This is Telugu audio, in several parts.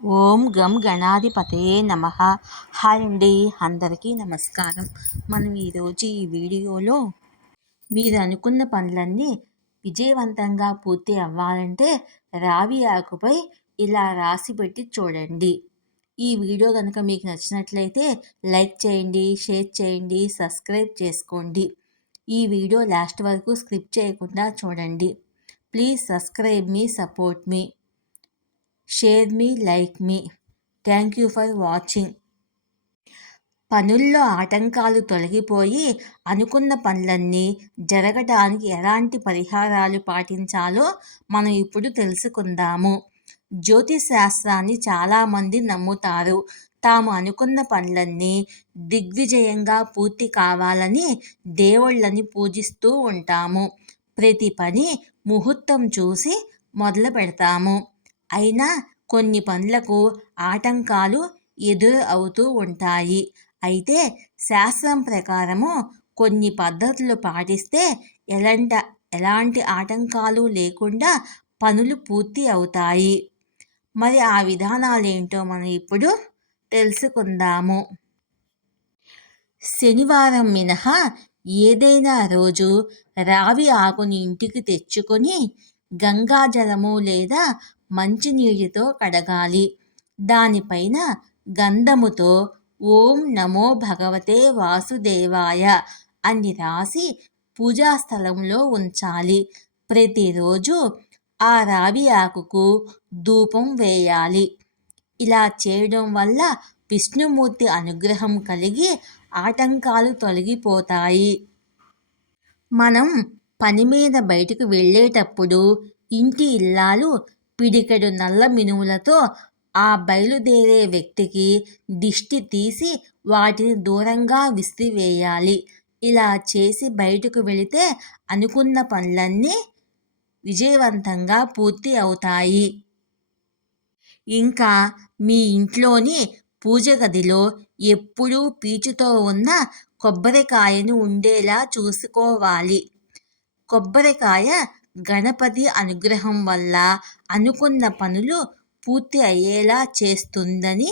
ఓం గం గణాధిపతయే నమ. హాయ్ అండి అందరికీ నమస్కారం. మనం ఈరోజు ఈ వీడియోలో మీరు అనుకున్న పనులన్నీ విజయవంతంగా పూర్తి అవ్వాలంటే రావి ఆకుపై ఇలా రాసి పెట్టి చూడండి. ఈ వీడియో కనుక మీకు నచ్చినట్లయితే లైక్ చేయండి షేర్ చేయండి సబ్స్క్రైబ్ చేసుకోండి. ఈ వీడియో లాస్ట్ వరకు స్క్రిప్ట్ చేయకుండా చూడండి. Please subscribe me support me. Share me like me thank you for watching పనుల్లో ఆటంకాలు తొలగిపోయి అనుకున్న పనులన్నీ జరగడానికి ఎలాంటి పరిహారాలు పాటించాలో మనం ఇప్పుడు తెలుసుకుందాము. జ్యోతిష్ శాస్త్రాన్ని చాలామంది నమ్ముతారు. తాము అనుకున్న పనులన్నీ దిగ్విజయంగా పూర్తి కావాలని దేవుళ్ళని పూజిస్తూ ఉంటాము. ప్రతి పని ముహూర్తం చూసి మొదలు పెడతాము అయినా కొన్ని పనులకు ఆటంకాలు ఎదురు అవుతూ ఉంటాయి. అయితే శాస్త్రం ప్రకారము కొన్ని పద్ధతులు పాటిస్తే ఎలాంట ఎలాంటి ఆటంకాలు లేకుండా పనులు పూర్తి అవుతాయి. మరి ఆ విధానాలు ఏంటో మనం ఇప్పుడు తెలుసుకుందాము. శనివారం మినహా ఏదైనా రోజు రావి ఆకుని ఇంటికి తెచ్చుకొని గంగాజలము లేదా మంచినీటితో కడగాలి. దానిపైన గంధముతో ఓం నమో భగవతే వాసుదేవాయ అని రాసి పూజా స్థలంలో ఉంచాలి. ప్రతిరోజు ఆ రావి ఆకుకు ధూపం వేయాలి. ఇలా చేయడం వల్ల విష్ణుమూర్తి అనుగ్రహం కలిగి ఆటంకాలు తొలగిపోతాయి. మనం పని మీద బయటకు వెళ్ళేటప్పుడు ఇంటి ఇల్లాలు పిడికెడు నల్ల మినుములతో ఆ బయలుదేరే వ్యక్తికి దిష్టి తీసి వాటిని దూరంగా విసిరివేయాలి. ఇలా చేసి బయటకు వెళితే అనుకున్న పనులన్నీ విజయవంతంగా పూర్తి అవుతాయి. ఇంకా మీ ఇంట్లోని పూజ గదిలో ఎప్పుడూ పీచుతో ఉన్న కొబ్బరికాయను ఉండేలా చూసుకోవాలి. కొబ్బరికాయ గణపతి అనుగ్రహం వల్ల అనుకున్న పనులు పూర్తి అయ్యేలా చేస్తుందని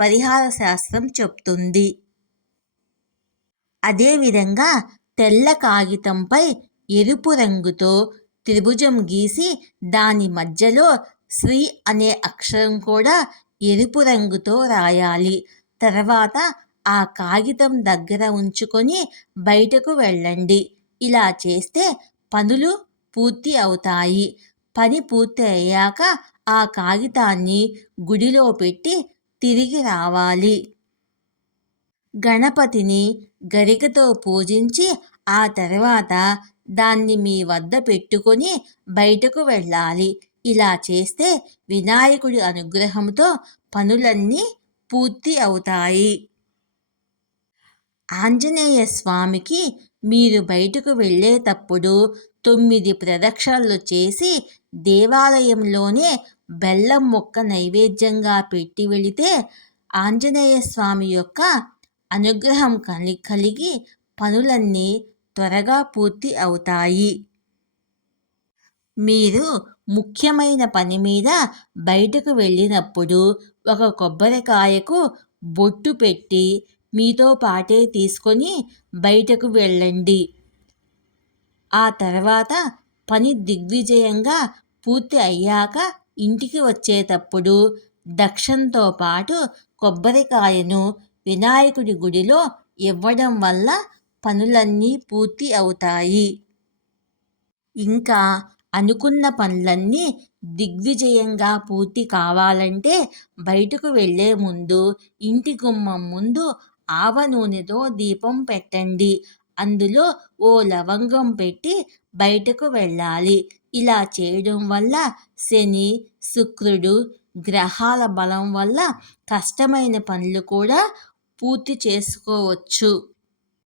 పరిహార శాస్త్రం చెప్తుంది. అదేవిధంగా తెల్ల కాగితంపై ఎరుపు రంగుతో త్రిభుజం గీసి దాని మధ్యలో శ్రీ అనే అక్షరం కూడా ఎరుపు రంగుతో రాయాలి. తర్వాత ఆ కాగితం దగ్గర ఉంచుకొని బయటకు వెళ్ళండి. ఇలా చేస్తే పనులు పూర్తి అవుతాయి. పని పూర్తి అయ్యాక ఆ కాగితాన్ని గుడిలో పెట్టి తిరిగి రావాలి. గణపతిని గరికతో పూజించి ఆ తర్వాత దాన్ని మీ వద్ద పెట్టుకొని బయటకు వెళ్ళాలి. ఇలా చేస్తే వినాయకుడి అనుగ్రహంతో పనులన్నీ పూర్తి అవుతాయి. ఆంజనేయ స్వామికి మీరు బయటకు వెళ్ళేటప్పుడు తొమ్మిది ప్రదక్షిణలు చేసి దేవాలయంలోనే బెల్లం మొక్క నైవేద్యంగా పెట్టి వెళితే ఆంజనేయ స్వామి యొక్క అనుగ్రహం కలి కలిగి పనులన్నీ త్వరగా పూర్తి అవుతాయి. మీరు ముఖ్యమైన పని మీద బయటకు వెళ్ళినప్పుడు ఒక కొబ్బరికాయకు బొట్టు పెట్టి మీతో పాటే తీసుకొని బయటకు వెళ్ళండి. ఆ తర్వాత పని దిగ్విజయంగా పూర్తి అయ్యాక ఇంటికి వచ్చేటప్పుడు దక్షంతో పాటు కొబ్బరికాయను వినాయకుడి గుడిలో ఇవ్వడం వల్ల పనులన్నీ పూర్తి అవుతాయి. ఇంకా అనుకున్న పనులన్నీ దిగ్విజయంగా పూర్తి కావాలంటే బయటకు వెళ్ళే ముందు ఇంటి గుమ్మం ముందు ఆవ నూనెతో దీపం పెట్టండి. అందులో ఓ లవంగం పెట్టి బయటకు వెళ్ళాలి. ఇలా చేయడం వల్ల శని శుక్రుడు గ్రహాల బలం వల్ల కష్టమైన పనులు కూడా పూర్తి చేసుకోవచ్చు.